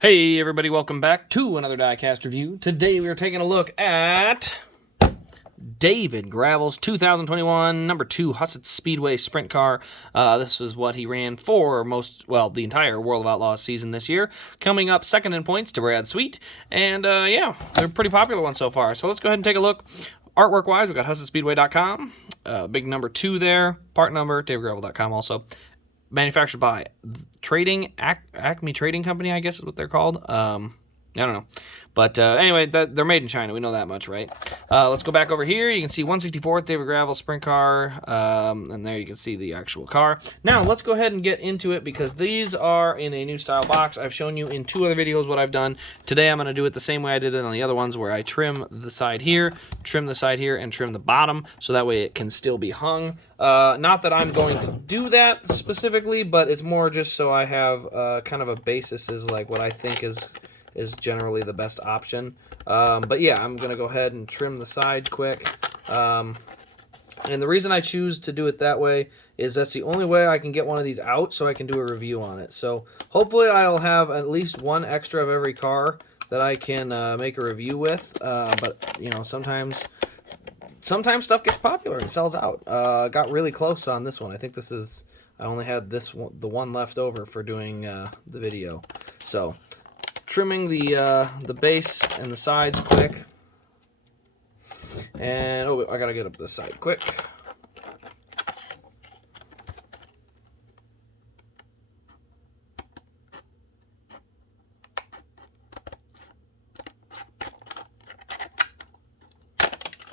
Hey everybody, welcome back to another Diecast review. Today we are taking a look at David Gravel's 2021 number 2 Hussett Speedway Sprint Car. This is what he ran for the entire World of Outlaws season this year. Coming up second in points to Brad Sweet. And yeah, they're a pretty popular one so far. So let's go ahead and take a look. Artwork-wise, we got HussettSpeedway.com. Big number 2 there. Part number, DavidGravel.com also. Manufactured by Acme Trading Company, I guess is what they're called. I don't know. But anyway, they're made in China. We know that much, right? Let's go back over here. You can see 164th David Gravel Sprint Car. And there you can see the actual car. Now, let's go ahead and get into it because these are in a new style box. I've shown you in 2 other videos what I've done. Today, I'm going to do it the same way I did it on the other ones where I trim the side here, and trim the bottom so that way it can still be hung. Not that I'm going to do that specifically, but it's more just so I have kind of a basis is like what I think is generally the best option. But yeah, I'm going to go ahead and trim the side quick. And the reason I choose to do it that way is that's the only way I can get one of these out so I can do a review on it. So hopefully I'll have at least one extra of every car that I can make a review with. But, you know, sometimes stuff gets popular and sells out. Got really close on this one. I think I only had the one left over for doing the video. So trimming the base and the sides quick. And, oh, I gotta get up this side quick.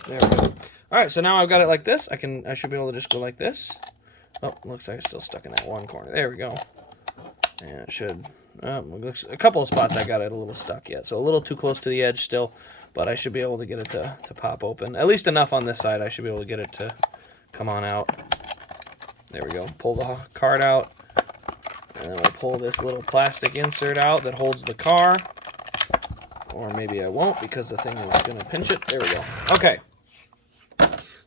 There we go. All right, so now I've got it like this. I should be able to just go like this. Oh, looks like it's still stuck in that one corner. There we go. And it should. Looks a couple of spots I got it a little stuck yet, so a little too close to the edge still, but I should be able to get it to pop open. At least enough on this side. I should be able to get it to come on out. There we go. Pull the card out, and then we'll pull this little plastic insert out that holds the car. Or maybe I won't because the thing is going to pinch it. There we go. Okay.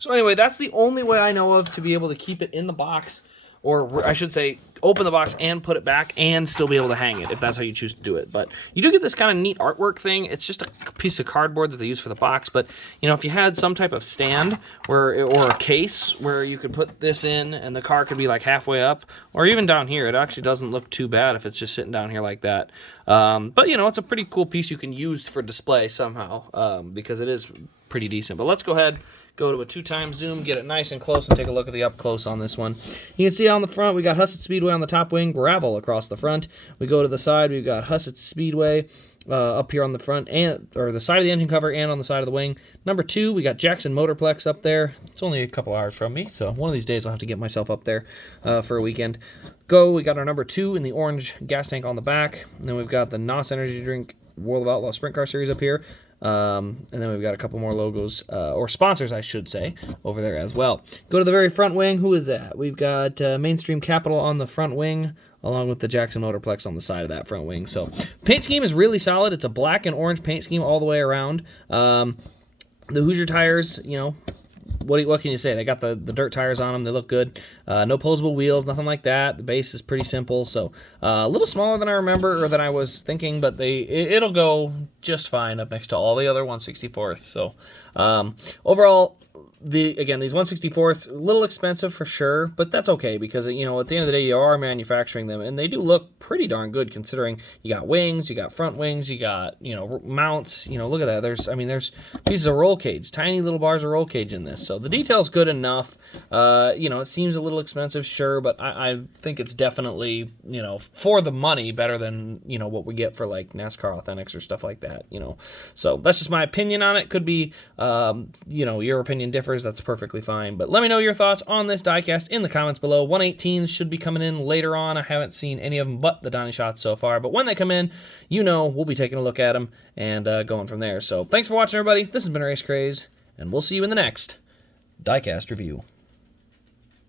So anyway, that's the only way I know of to be able to keep it in the box, or I should say open the box and put it back and still be able to hang it if that's how you choose to do it. But you do get this kind of neat artwork thing. It's just a piece of cardboard that they use for the box. But, you know, if you had some type of stand or a case where you could put this in and the car could be like halfway up or even down here, it actually doesn't look too bad if it's just sitting down here like that. But, you know, it's a pretty cool piece you can use for display somehow because it is pretty decent. But let's go ahead. Go to a 2x zoom, get it nice and close, and take a look at the up close on this one. You can see on the front, we got Hussett Speedway on the top wing, Gravel across the front. We go to the side, we've got Hussett Speedway up here on the front, or the side of the engine cover and on the side of the wing. Number 2, we got Jackson Motorplex up there. It's only a couple hours from me, so one of these days I'll have to get myself up there for a weekend. We got our number 2 in the orange gas tank on the back. And then we've got the NOS Energy Drink World of Outlaw Sprint Car Series up here. And then we've got a couple more logos, or sponsors, I should say, over there as well. Go to the very front wing. Who is that? We've got Mainstream Capital on the front wing, along with the Jackson Motorplex on the side of that front wing. So, paint scheme is really solid. It's a black and orange paint scheme all the way around. The Hoosier tires, you know, what can you say? They got the dirt tires on them. They look good. No posable wheels, nothing like that. The base is pretty simple. So a little smaller than I remember or than I was thinking, but it'll go just fine up next to all the other 164th. So overall, these 164ths, a little expensive for sure, but that's okay because, you know, at the end of the day, you are manufacturing them, and they do look pretty darn good considering you got wings, you got front wings, you got, you know, mounts. You know, look at that. There's pieces of roll cage, tiny little bars of roll cage in this. So the detail's good enough. You know, it seems a little expensive, sure, but I think it's definitely, you know, for the money better than, you know, what we get for like NASCAR Authentics or stuff like that, you know. So that's just my opinion on it. Could be, you know, your opinion differs. That's perfectly fine. But let me know your thoughts on this diecast in the comments below. 118s should be coming in later on. I haven't seen any of them but the Donnie shots so far. But when they come in, you know, we'll be taking a look at them and going from there. So thanks for watching, everybody. This has been Race Craze, and we'll see you in the next diecast review.